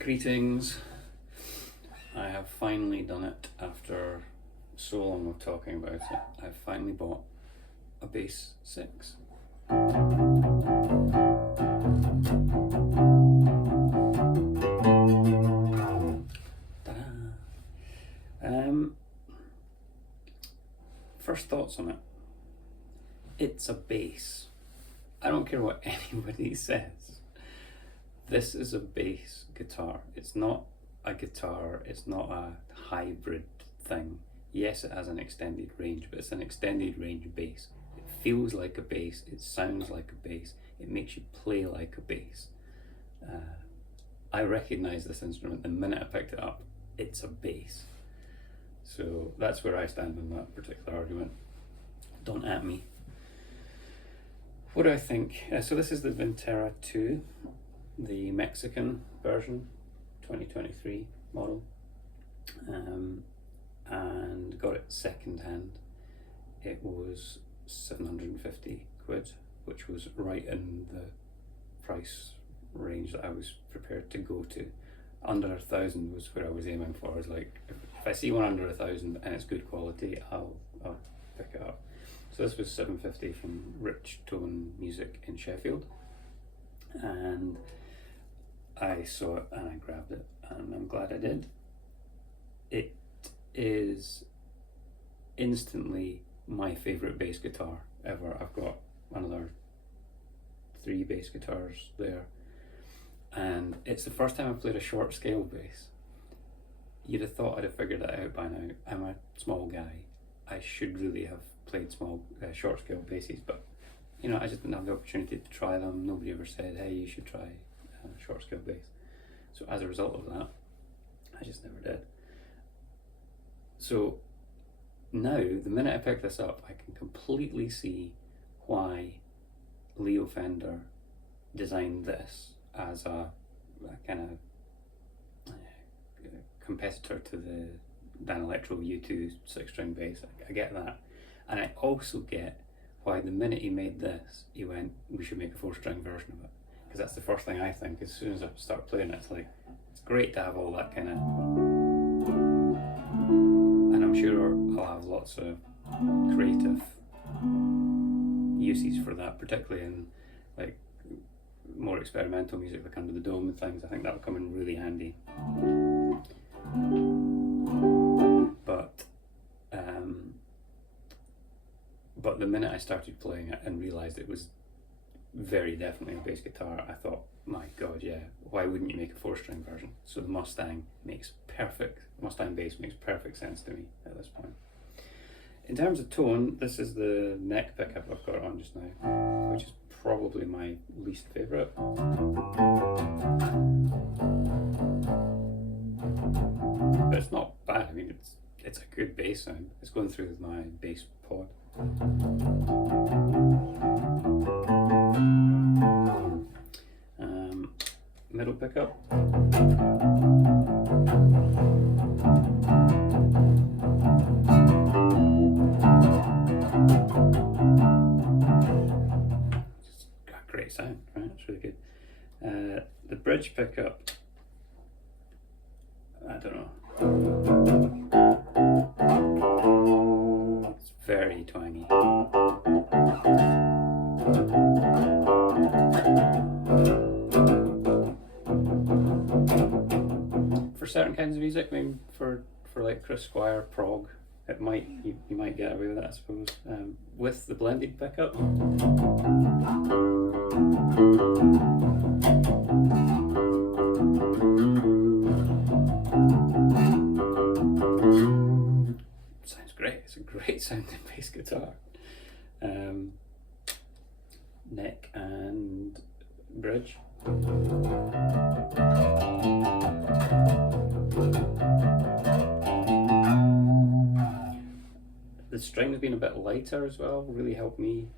Greetings. I have finally done it after so long of talking about it. I've finally bought a Bass 6. First thoughts on it. It's a bass. I don't care what anybody says. This is a bass guitar. It's not a guitar, it's not a hybrid thing. Yes, it has an extended range, but it's an extended range bass. It feels like a bass, it sounds like a bass, it makes you play like a bass. I recognise this instrument the minute I picked it up. It's a bass. So that's where I stand on that particular argument. Don't at me. What do I think? So this is the Vintera 2, the Mexican version, 2023 model, and got it second hand. It was 750 quid, which was right in the price range that I was prepared to go to. Under 1,000 was where I was aiming for. I was like, if I see one under 1,000 and it's good quality, I'll pick it up. So this was 750 from Richtone Music in Sheffield, and I saw it and I grabbed it, and I'm glad I did. It is instantly my favourite bass guitar ever. I've got another 3 bass guitars there, and it's the first time I've played a short scale bass. You'd have thought I'd have figured that out by now. I'm a small guy. I should really have played short scale basses, but you know, I just didn't have the opportunity to try them. Nobody ever said, hey, you should try short scale bass. So as a result of that, I just never did. So now, the minute I pick this up, I can completely see why Leo Fender designed this as a kind of competitor to the Dan Electro U2 6-string bass. I get that. And I also get why the minute he made this, he went, we should make a 4-string version of it. Because that's the first thing I think. As soon as I start playing it, it's like, it's great to have all that kind of, and I'm sure I'll have lots of creative uses for that, particularly in like more experimental music like Under the Dome and things. I think that'll come in really handy. But the minute I started playing it and realised it was very definitely a bass guitar, I thought, my god, yeah, why wouldn't you make a 4-string version? So the Mustang bass makes perfect sense to me at this point. In terms of tone, this is the neck pickup I've got on just now, which is probably my least favourite. But it's not bad. I mean, it's a good bass sound. It's going through with my bass pod. Middle pickup. Just got a great sound, right? It's really good. The bridge pickup, I don't know. It's very twangy. For certain kinds of music, I mean, for like Chris Squire prog, it might you might get away with it, I suppose. With the blended pickup, sounds great. It's a great sounding bass guitar. Neck and bridge. The strings being a bit lighter as well really helped me.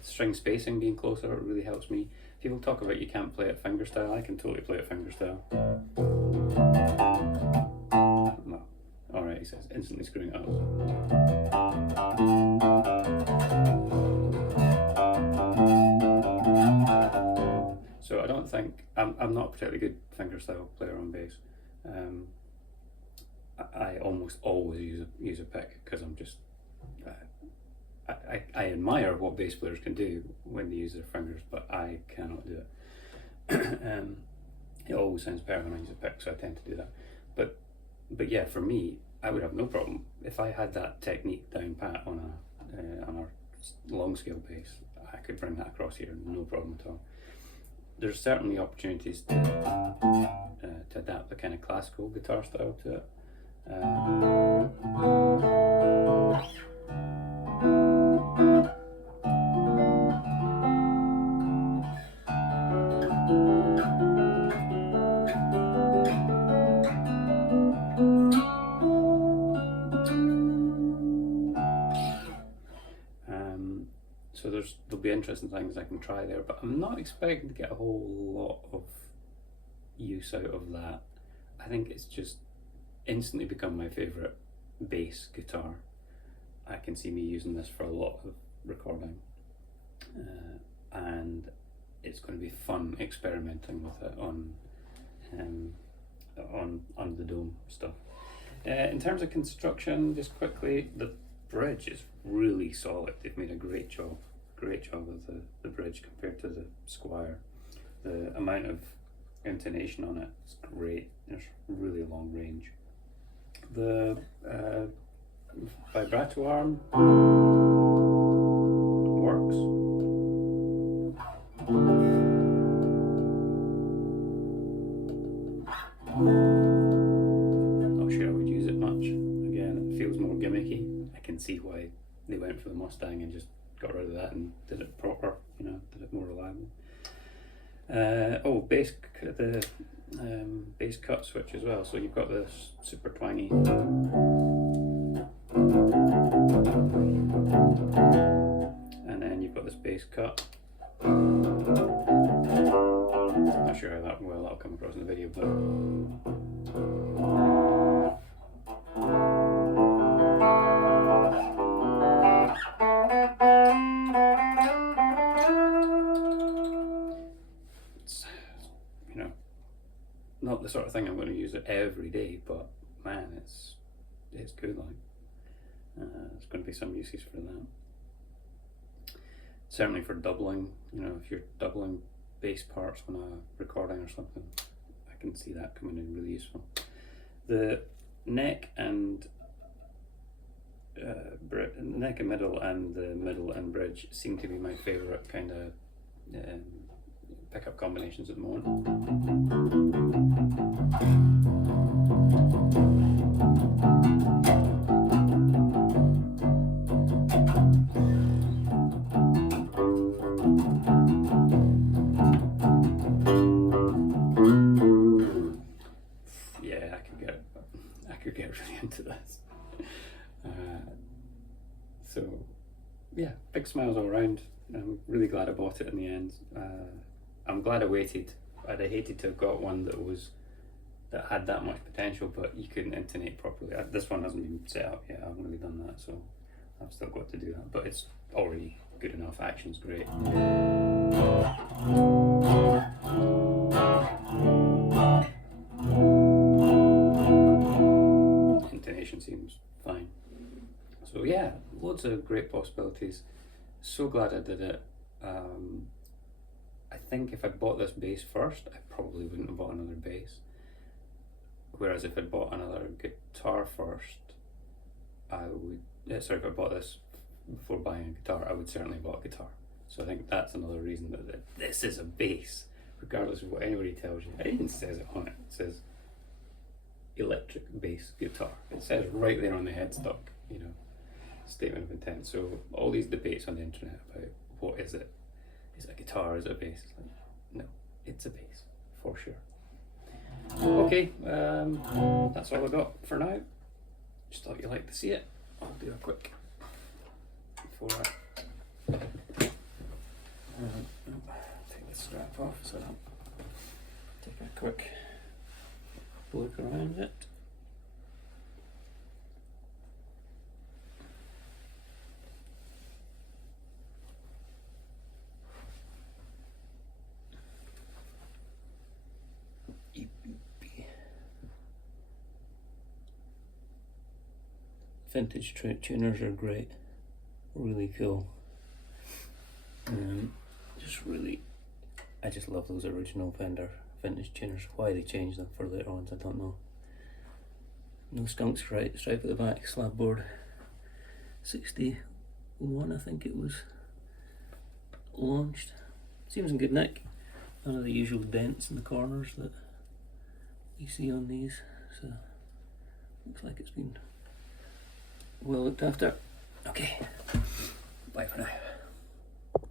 String spacing being closer really helps me. People talk about you can't play it fingerstyle. I can totally play it fingerstyle. No. Alright, he says, instantly screwing it up. So I don't think think I'm not a particularly good fingerstyle player on bass. I almost always use a pick because I'm just I admire what bass players can do when they use their fingers, but I cannot do it. It always sounds better when I use a pick, so I tend to do that. But yeah, for me, I would have no problem if I had that technique down pat on our long scale bass. I could bring that across here, no problem at all. There's certainly opportunities to adapt the kind of classical guitar style to it. So there'll be interesting things I can try there, but I'm not expecting to get a whole lot of use out of that. I think it's just instantly become my favourite bass guitar. I can see me using this for a lot of recording, and it's going to be fun experimenting with it on the dome stuff. In terms of construction, just quickly, the bridge is really solid. They've made a great job with the bridge compared to the Squire. The amount of intonation on it is great. There's really long range. The vibrato arm works. Not sure I would use it much. Again, it feels more gimmicky. I can see why they went for the Mustang and just got rid of that and did it proper, did it more reliable. The bass cut switch as well. So you've got this super twangy, and then you've got this bass cut. Not sure how that'll come across in the video, but not the sort of thing I'm going to use it every day, but man, it's good. There's going to be some uses for that. Certainly for doubling, if you're doubling bass parts on a recording or something, I can see that coming in really useful. The neck and middle and the middle and bridge seem to be my favourite kind of pickup combinations at the moment. Yeah, I could get really into this. So yeah, big smiles all around. I'm really glad I bought it in the end. I'm glad I waited. I'd have hated to have got one that had that much potential, but you couldn't intonate properly. This one hasn't been set up yet. I haven't really done that, so I've still got to do that. But it's already good enough. Action's great. Intonation seems fine. So yeah, loads of great possibilities. So glad I did it. I think if I bought this bass first, I probably wouldn't have bought another bass. Whereas if I'd bought another guitar first, if I bought this before buying a guitar, I would certainly have bought a guitar. So I think that's another reason that this is a bass, regardless of what anybody tells you. It even says it on it. It says electric bass guitar. It says right there on the headstock, statement of intent. So all these debates on the internet about what is it? Is it a guitar? Is it a bass? It's like, no, it's a bass for sure. Okay, that's all I got for now. Just thought you'd like to see it. I'll do a quick before I take the strap off. So I'll take a quick look around it. vintage tuners are great, really cool. I just love those original Fender vintage tuners. Why they changed them for later on, I don't know. No skunk stripe at the back, slab board. 61, I think it was launched. Seems in good nick. None of the usual dents in the corners that you see on these, so looks like it's been well looked after. Okay, bye for now.